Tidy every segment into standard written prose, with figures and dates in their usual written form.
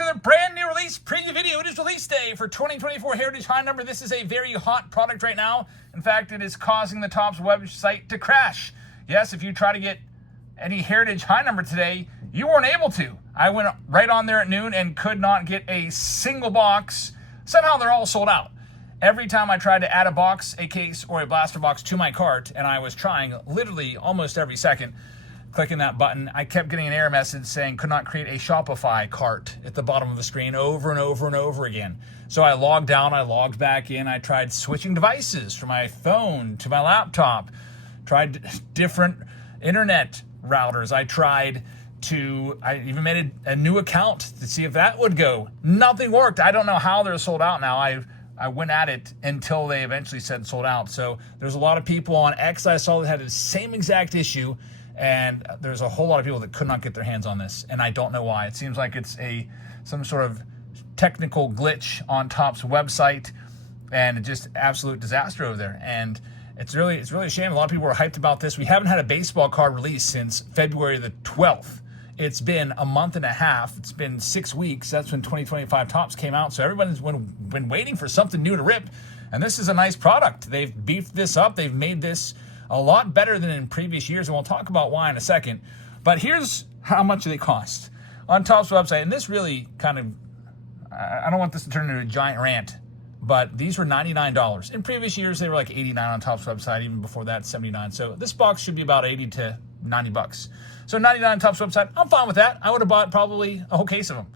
to the brand new release preview video. It is release day for 2024 Heritage High Number. This is a very hot product right now. In fact, it is causing the Topps website to crash. Yes, if you try to get any Heritage High Number today, you weren't able to. I went right on there at noon and could not get a single box. Somehow they're all sold out. Every time I tried to add a box, a case, or a blaster box to my cart, and I was trying literally almost every second, clicking that button, I kept getting an error message saying could not create a Shopify cart at the bottom of the screen over and over and over again. So I logged out, I logged back in, I tried switching devices from my phone to my laptop, tried different internet routers. I even made a new account to see if that would go. Nothing worked. I don't know how they're sold out now. I went at it until they eventually said sold out. So there's a lot of people on X I saw that had the same exact issue. And there's a whole lot of people that could not get their hands on this, and I don't know why. It seems like it's some sort of technical glitch on Topps website, and it's just absolute disaster over there. And it's really a shame. A lot of people were hyped about this. We haven't had a baseball card release since February the 12th. It's been a month and a half. It's been 6 weeks. That's when 2025 Topps came out. So everyone's been waiting for something new to rip, and this is a nice product. They've beefed this up. They've made this a lot better than in previous years, and we'll talk about why in a second. But here's how much they cost on Topps website, and this really kind of, I don't want this to turn into a giant rant, but these were $99. In previous years, they were like $89 on Topps website, even before that, $79. So this box should be about $80 to $90. So $99 on Topps website, I'm fine with that. I would have bought probably a whole case of them.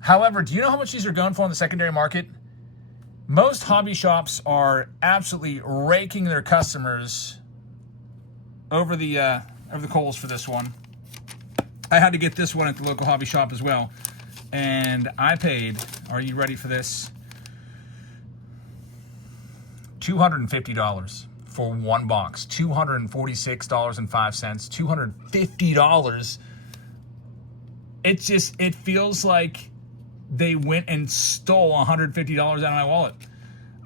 However, do you know how much these are going for in the secondary market? Most hobby shops are absolutely raking their customers over the coals for this one. I had to get this one at the local hobby shop as well, and I paid, are you ready for this? $250 for one box. $246.05. $250. It feels like they went and stole $150 out of my wallet.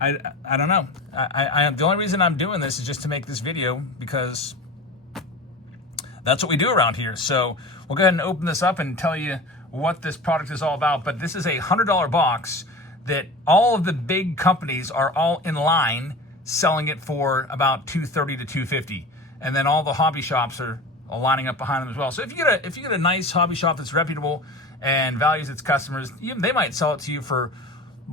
I don't know. The only reason I'm doing this is just to make this video, because that's what we do around here. So we'll go ahead and open this up and tell you what this product is all about. But this is a $100 box that all of the big companies are all in line selling it for about $230 to $250, and then all the hobby shops are lining up behind them as well. So if you get a nice hobby shop that's reputable and values its customers, they might sell it to you for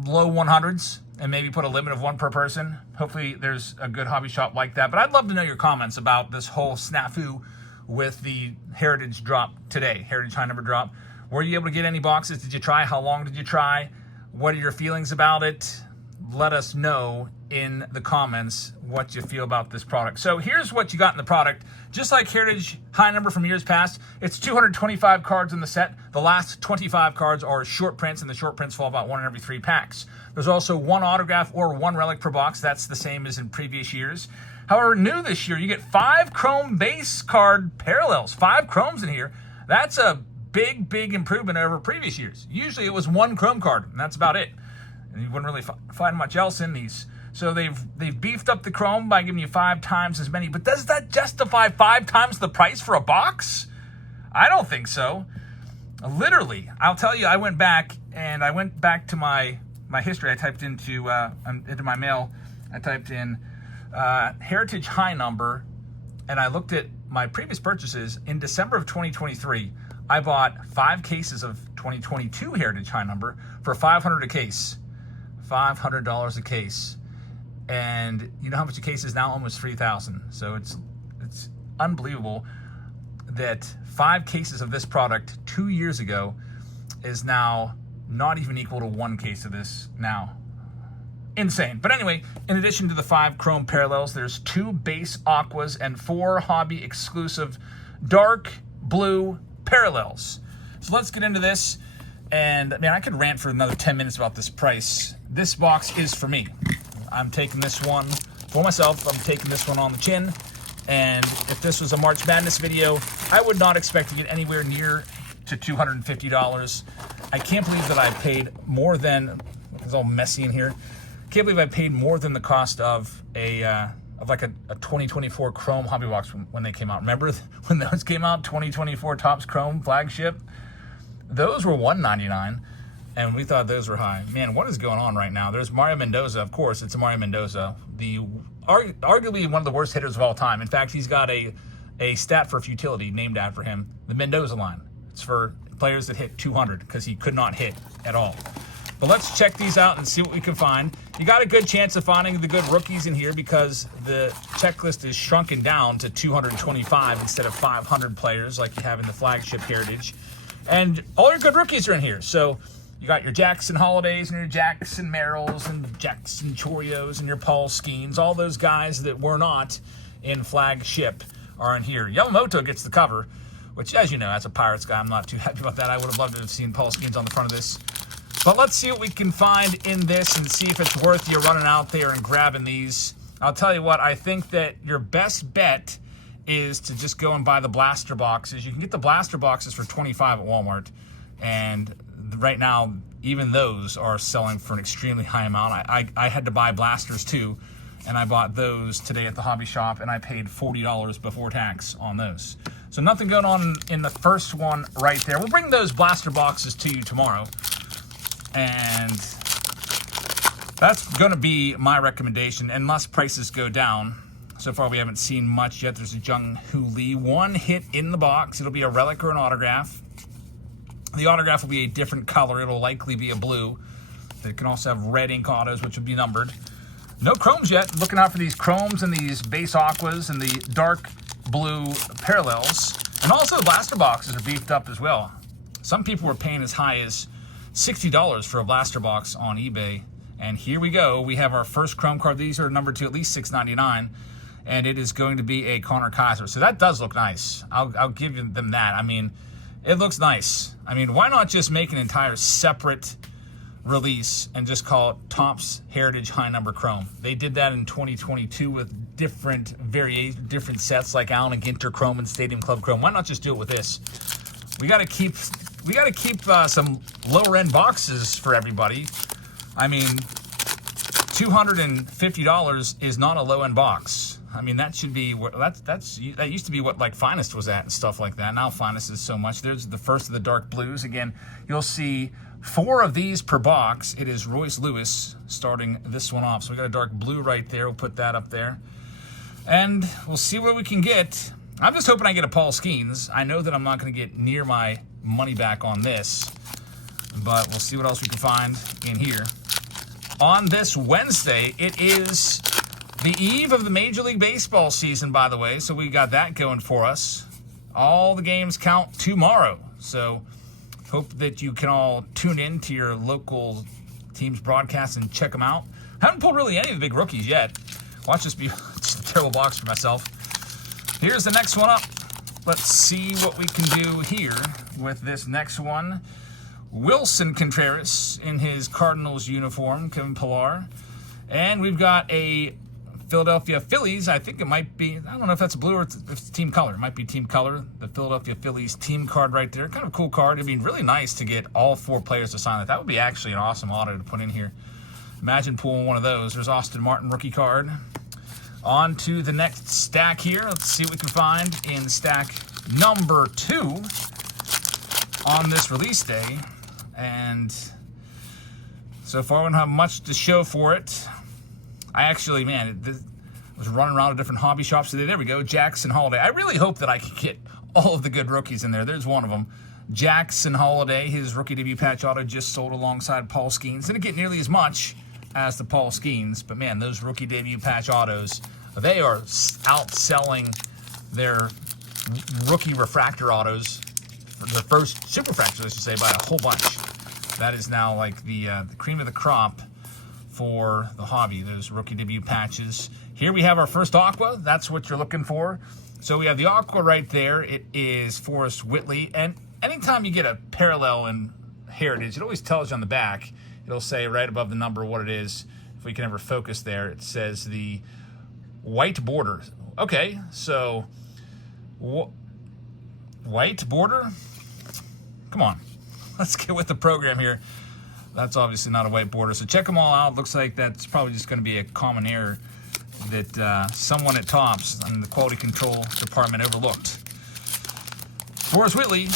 low 100s and maybe put a limit of one per person. Hopefully there's a good hobby shop like that. But I'd love to know your comments about this whole snafu with the Heritage drop today, Heritage High Number drop. Were you able to get any boxes? Did you try? How long did you try? What are your feelings about it? Let us know in the comments what you feel about this product. So here's what you got in the product. Just like Heritage High Number from years past, it's 225 cards in the set. The last 25 cards are short prints, and the short prints fall about 1 in every 3 packs. There's also 1 autograph or 1 relic per box. That's the same as in previous years. However, new this year, you get 5 chrome base card parallels. 5 chromes in here. That's a big improvement over previous years. Usually it was 1 chrome card, and that's about it. And you wouldn't really find much else in these. So they've beefed up the chrome by giving you 5 times as many. But does that justify 5 times the price for a box? I don't think so. Literally, I'll tell you, I went back to my history. I typed into my mail. I typed in Heritage High Number, and I looked at my previous purchases. In December of 2023, I bought 5 cases of 2022 Heritage High Number for $500 a case. $500 a case. And you know how much a case is now? Almost $3,000. So it's unbelievable that 5 cases of this product 2 years ago is now not even equal to 1 case of this now. Insane. But anyway, in addition to the 5 chrome parallels, there's 2 base aquas and 4 hobby exclusive dark blue parallels. So let's get into this. And man, I could rant for another 10 minutes about this price. This box is for me. I'm taking this one for myself. I'm taking this one on the chin. And if this was a March Madness video, I would not expect to get anywhere near to $250. I can't believe that I paid more than, it's all messy in here. Can't believe I paid more than the cost of a 2024 Chrome hobby box when they came out. Remember when those came out, 2024 Topps Chrome flagship? Those were $1.99, and we thought those were high. Man, what is going on right now? There's Mario Mendoza, of course. It's a Mario Mendoza, arguably one of the worst hitters of all time. In fact, he's got a stat for futility named after him, the Mendoza line. It's for players that hit 200 because he could not hit at all. But let's check these out and see what we can find. You got a good chance of finding the good rookies in here because the checklist is shrunken down to 225 instead of 500 players like you have in the flagship Heritage. And all your good rookies are in here. So you got your Jackson Holidays and your Jackson Merrills and Jackson Chorios and your Paul Skeens. All those guys that were not in flagship are in here. Yamamoto gets the cover, which, as you know, as a Pirates guy, I'm not too happy about that. I would have loved to have seen Paul Skeens on the front of this. But let's see what we can find in this and see if it's worth you running out there and grabbing these. I'll tell you what, I think that your best bet is to just go and buy the blaster boxes. You can get the blaster boxes for $25 at Walmart. And right now, even those are selling for an extremely high amount. I had to buy blasters too, and I bought those today at the hobby shop, and I paid $40 before tax on those. So nothing going on in the first one right there. We'll bring those blaster boxes to you tomorrow. And that's going to be my recommendation, unless prices go down. So far, we haven't seen much yet. There's a Jung Hoo Lee. One hit in the box. It'll be a relic or an autograph. The autograph will be a different color. It'll likely be a blue. It can also have red ink autos, which will be numbered. No chromes yet. Looking out for these chromes and these base aquas and the dark blue parallels. And also the blaster boxes are beefed up as well. Some people were paying as high as $60 for a blaster box on eBay. And here we go. We have our first chrome card. These are numbered to at least $6.99. And it is going to be a Connor Kaiser. So that does look nice. I'll give them that. I mean, it looks nice. I mean, why not just make an entire separate release and just call it Topps Heritage High Number Chrome? They did that in 2022 with different different sets like Allen and Ginter Chrome and Stadium Club Chrome. Why not just do it with this? We got to keep some lower end boxes for everybody. I mean, $250 is not a low end box. I mean, that should be that used to be what like Finest was at and stuff like that. Now Finest is so much. There's the first of the dark blues. Again, you'll see 4 of these per box. It is Royce Lewis starting this one off. So we got a dark blue right there. We'll put that up there, and we'll see what we can get. I'm just hoping I get a Paul Skeens. I know that I'm not going to get near my money back on this, but we'll see what else we can find in here. On this Wednesday, it is the eve of the Major League Baseball season, by the way, so we got that going for us. All the games count tomorrow, so hope that you can all tune in to your local team's broadcast and check them out. Haven't pulled really any of the big rookies yet. Watch this be just a terrible box for myself. Here's the next one up. Let's see what we can do here with this next one. Wilson Contreras in his Cardinals uniform, Kevin Pillar. And we've got a Philadelphia Phillies. I think it might be, I don't know if that's blue or if it's team color. It might be team color. The Philadelphia Phillies team card right there. Kind of a cool card. It'd be really nice to get all 4 players to sign that. That would be actually an awesome auto to put in here. Imagine pulling one of those. There's Austin Martin rookie card. On to the next stack here. Let's see what we can find in stack number 2 on this release day. And so far we don't have much to show for it. I actually, was running around to different hobby shops today. There we go, Jackson Holiday. I really hope that I can get all of the good rookies in there. There's one of them. Jackson Holiday, his rookie debut patch auto just sold alongside Paul Skeens. Didn't get nearly as much as the Paul Skeens, but man, those rookie debut patch autos, they are outselling their rookie refractor autos, the first super refractors, I should say, by a whole bunch. That is now like the cream of the crop for the hobby, those rookie debut patches. Here we have our first Aqua. That's what you're looking for. So we have the Aqua right there. It is Forrest Whitley. And anytime you get a parallel in Heritage, it always tells you on the back. It'll say right above the number what it is. If we can ever focus there, it says the white border. Okay, so white border? Come on. Let's get with the program here. That's obviously not a white border. So check them all out. Looks like that's probably just going to be a common error that someone at Topps and the quality control department overlooked. Forrest Whitley,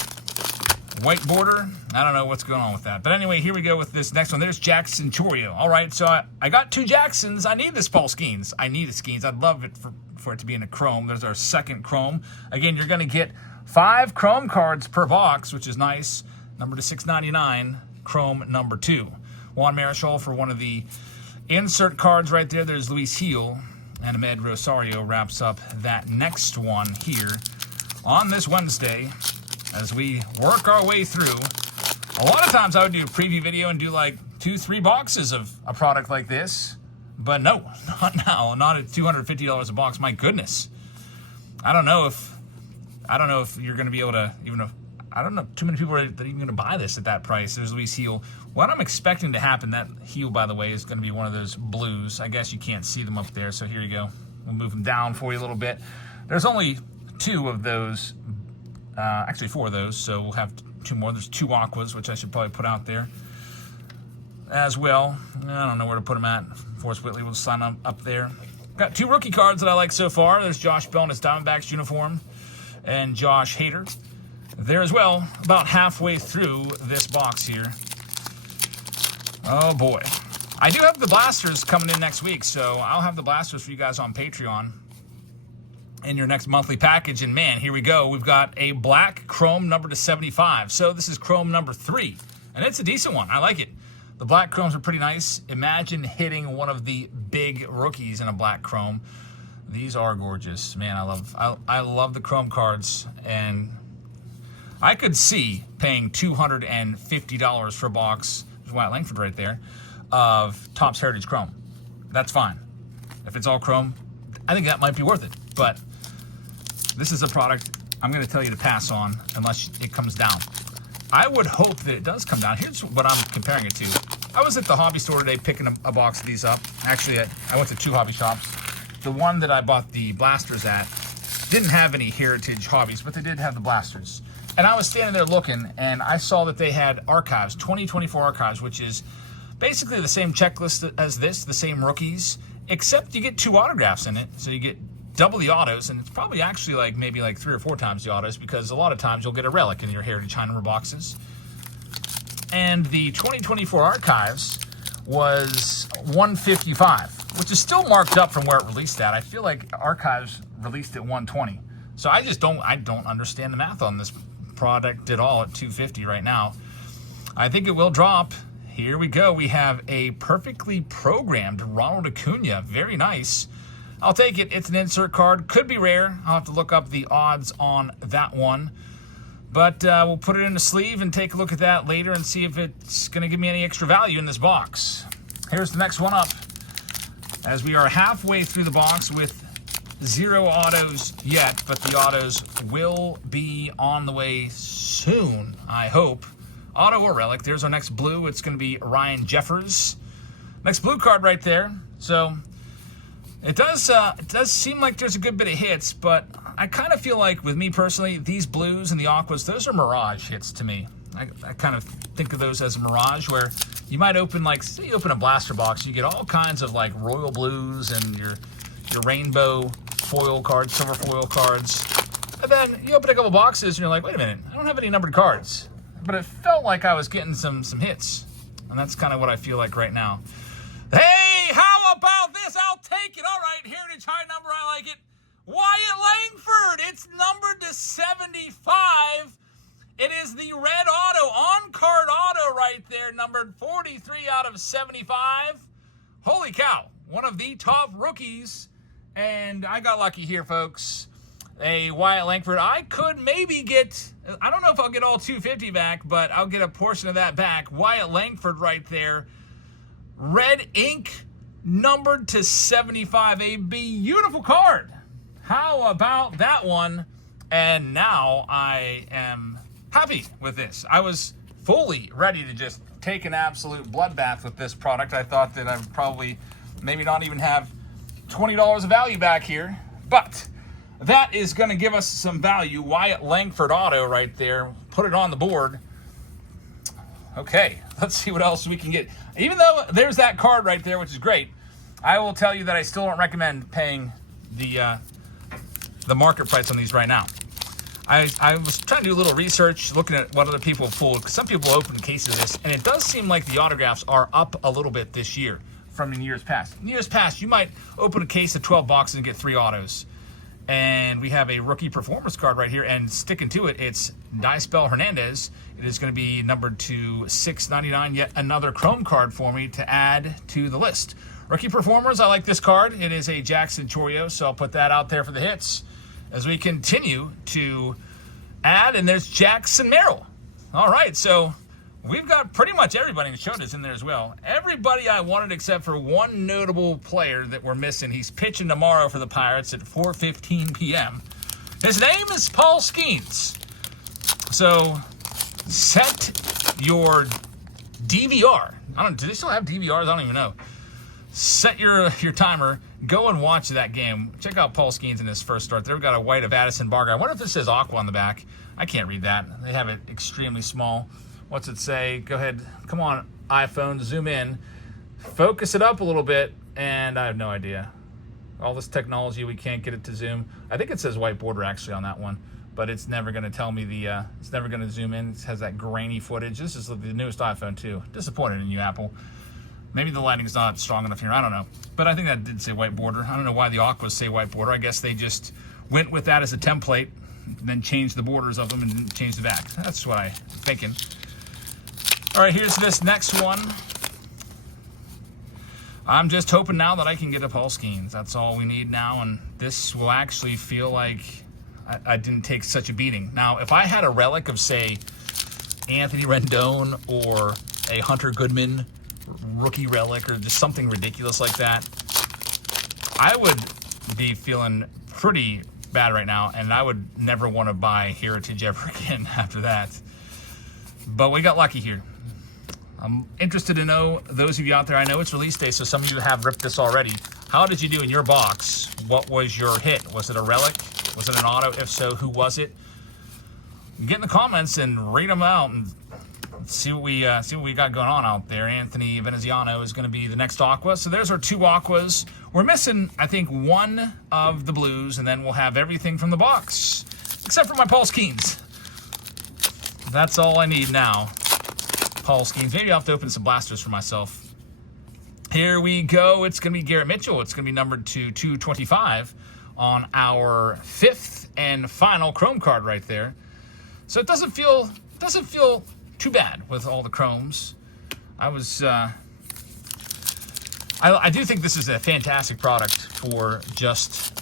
White border. I don't know what's going on with that. But anyway, here we go with this next one. There's Jackson Chorio. All right, so I got 2 Jacksons. I need this Paul Skeens. I need a Skeens. I'd love it for it to be in a chrome. There's our second chrome. Again, you're going to get 5 chrome cards per box, which is nice. Number to 699, chrome number 2. Juan Marichal for one of the insert cards right there. There's Luis Gil, and Ahmed Rosario wraps up that next one here on this Wednesday as we work our way through. A lot of times I would do a preview video and do like 2-3 boxes of a product like this, but no, not now. Not at $250 a box. My goodness. I don't know if you're going to be able to, even if, I don't know too many people that are even going to buy this at that price. There's Luis Gil. What I'm expecting to happen, that Gil, by the way, is going to be one of those blues. I guess you can't see them up there, so here you go. We'll move them down for you a little bit. There's only 2 of those, actually 4 of those, so we'll have 2 more. There's 2 aquas, which I should probably put out there as well. I don't know where to put them at. Forrest Whitley will sign up there. Got 2 rookie cards that I like so far. There's Josh Bell in his Diamondbacks uniform and Josh Hader there as well, about halfway through this box here. Oh boy. I do have the blasters coming in next week, so I'll have the blasters for you guys on Patreon in your next monthly package. And man, here we go. We've got a black chrome number to 75. So this is chrome number 3, and it's a decent one. I like it. The black chromes are pretty nice. Imagine hitting one of the big rookies in a black chrome. These are gorgeous. Man, I love the chrome cards, and I could see paying $250 for a box. There's Wyatt Langford right there of Topps Heritage Chrome. That's fine. If it's all chrome, I think that might be worth it. But this is a product I'm going to tell you to pass on unless it comes down. I would hope that it does come down. Here's what I'm comparing it to. I was at the hobby store today picking a box of these up. Actually, I went to 2 hobby shops. The one that I bought the blasters at didn't have any Heritage hobbies, but they did have the blasters. And I was standing there looking, and I saw that they had archives, 2024 archives, which is basically the same checklist as this, the same rookies, except you get 2 autographs in it. So you get double the autos, and it's probably actually maybe 3 or 4 times the autos, because a lot of times you'll get a relic in your Heritage high number boxes. And the 2024 archives was $155, which is still marked up from where it released at. I feel like archives released at $120. So I don't understand the math on this product at all at $250 right now. I think it will drop. Here we go. We have a perfectly programmed Ronald Acuna. Very nice. I'll take it. It's an insert card. Could be rare. I'll have to look up the odds on that one. But we'll put it in the sleeve and take a look at that later and see if it's going to give me any extra value in this box. Here's the next one up. As we are halfway through the box with 0 autos yet, but the autos will be on the way soon, I hope. Auto or relic. There's our next blue. It's going to be Ryan Jeffers. Next blue card right there. So it does seem like there's a good bit of hits, but I kind of feel like, with me personally, these blues and the aquas, those are mirage hits to me. I kind of think of those as a mirage, where you might open, say you open a blaster box, you get all kinds of royal blues and your rainbow foil cards, silver foil cards, and then you open a couple boxes and you're like, wait a minute, I don't have any numbered cards. But it felt like I was getting some hits, and that's kind of what I feel like right now. Hey, how about this? I'll take it. All right, Heritage high number, I like it. Wyatt Langford, it's numbered to 75. It is the red auto, on-card auto right there, numbered 43 out of 75. Holy cow, one of the top rookies. And I got lucky here, folks. A Wyatt Langford. I could maybe get, I don't know if I'll get all 250 back, but I'll get a portion of that back. Wyatt Langford right there. Red ink, numbered to 75. A beautiful card. How about that one? And now I am happy with this. I was fully ready to just take an absolute bloodbath with this product. I thought that I would probably maybe not even have $20 of value back here, but that is going to give us some value. Wyatt Langford auto right there. Put it on the board. Okay, let's see what else we can get. Even though there's that card right there, which is great, I will tell you that I still don't recommend paying the market price on these right now. I was trying to do a little research, looking at what other people have pulled, because some people opened cases of this, and it does seem like the autographs are up a little bit this year from in years past. In years past, you might open a case of 12 boxes and get 3 autos. And we have a rookie performance card right here, and sticking to it, it's Dispel Hernandez. It is going to be numbered to $6.99, yet another Chrome card for me to add to the list. Rookie performers, I like this card. It is a Jackson Chourio, so I'll put that out there for the hits as we continue to add, and there's Jackson Merrill. All right, so we've got pretty much everybody in the show that's in there as well. Everybody I wanted except for one notable player that we're missing. He's pitching tomorrow for the Pirates at 4:15 p.m. His name is Paul Skeens. So set your DVR. Do they still have DVRs? I don't even know. Set your timer. Go and watch that game. Check out Paul Skeens in his first start. They've got a white of Addison Barger. I wonder if this says Aqua on the back. I can't read that. They have it extremely small. What's it say? Go ahead. Come on, iPhone. Zoom in. Focus it up a little bit. And I have no idea. All this technology, we can't get it to zoom. I think it says white border actually on that one. But it's never going to tell me it's never going to zoom in. It has that grainy footage. This is the newest iPhone too. Disappointed in you, Apple. Maybe the lighting's not strong enough here. I don't know. But I think that did say white border. I don't know why the Aquas say white border. I guess they just went with that as a template, and then changed the borders of them and didn't change the back. That's what I'm thinking. All right, here's this next one. I'm just hoping now that I can get a Paul Skeens. That's all we need now, and this will actually feel like I didn't take such a beating. Now, if I had a relic of, say, Anthony Rendon or a Hunter Goodman rookie relic or just something ridiculous like that, I would be feeling pretty bad right now, and I would never want to buy Heritage ever again after that. But we got lucky here. I'm interested to know, those of you out there, I know it's release day, so some of you have ripped this already. How did you do in your box? What was your hit? Was it a relic? Was it an auto? If so, who was it? Get in the comments and read them out and see what we got going on out there. Anthony Veneziano is going to be the next Aqua. So there's our 2 Aquas. We're missing, I think, 1 of the blues, and then we'll have everything from the box, except for my Paul Skeens. That's all I need now. Paul Skeens. Maybe I'll have to open some blasters for myself. Here we go. It's going to be Garrett Mitchell. It's going to be numbered to 225 on our 5th and final Chrome card right there. So it doesn't feel too bad with all the chromes. I do think this is a fantastic product for just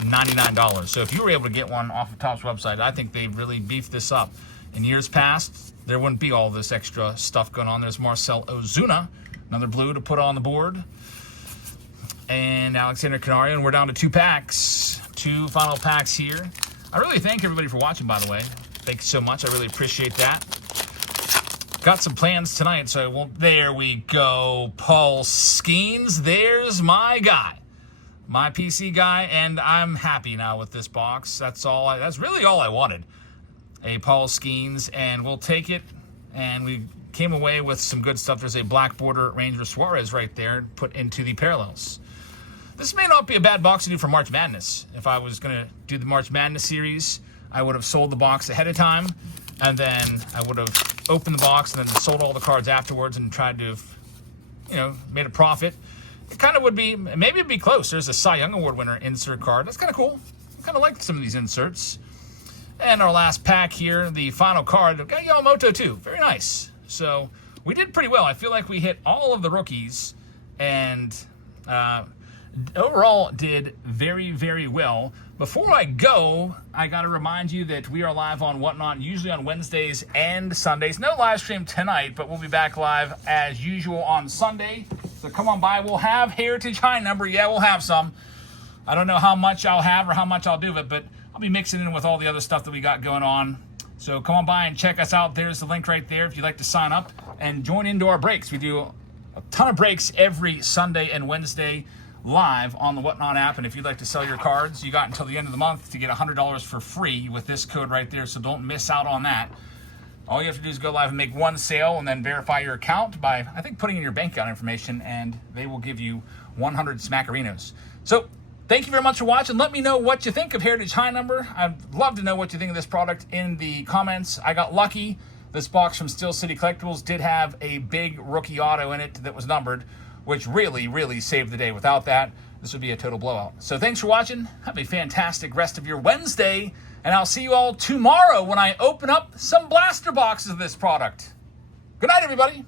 $99. So if you were able to get one off of Topps website, I think they really beefed this up. In years past, there wouldn't be all this extra stuff going on. There's Marcell Ozuna, another blue to put on the board, and Alexander Canario, and we're down to 2 packs. 2 final packs here. I really thank everybody for watching, by the way. Thank you so much. I really appreciate that. Got some plans tonight, so I won't. There we go. Paul Skeens. There's my guy. My PC guy, and I'm happy now with this box. That's really all I wanted. A Paul Skeens, and we'll take it. And we came away with some good stuff. There's a black border Ranger Suarez right there put into the parallels. This may not be a bad box to do for March Madness. If I was going to do the March Madness series, I would have sold the box ahead of time, and then I would have opened the box and then sold all the cards afterwards and tried to have, made a profit. It kind of would be, maybe it'd be close. There's a Cy Young Award winner insert card. That's kind of cool. I kind of like some of these inserts. And our last pack here, the final card, got Yamamoto too. Very nice. So we did pretty well. I feel like we hit all of the rookies and overall did very, very well. Before I go, I got to remind you that we are live on Whatnot, usually on Wednesdays and Sundays. No live stream tonight, but we'll be back live as usual on Sunday. So come on by. We'll have Heritage High Number. Yeah, we'll have some. I don't know how much I'll have or how much I'll do it, but I'll be mixing in with all the other stuff that we got going on. So come on by and check us out. There's the link right there if you'd like to sign up and join into our breaks. We do a ton of breaks every Sunday and Wednesday live on the Whatnot app. And if you'd like to sell your cards, you got until the end of the month to get $100 for free with this code right there. So don't miss out on that. All you have to do is go live and make one sale and then verify your account by, I think, putting in your bank account information, and they will give you 100 Smackerinos. So thank you very much for watching. Let me know what you think of Heritage High Number. I'd love to know what you think of this product in the comments. I got lucky. This box from Steel City Collectibles did have a big rookie auto in it that was numbered, which really, really saved the day. Without that, this would be a total blowout. So thanks for watching. Have a fantastic rest of your Wednesday, and I'll see you all tomorrow when I open up some blaster boxes of this product. Good night, everybody.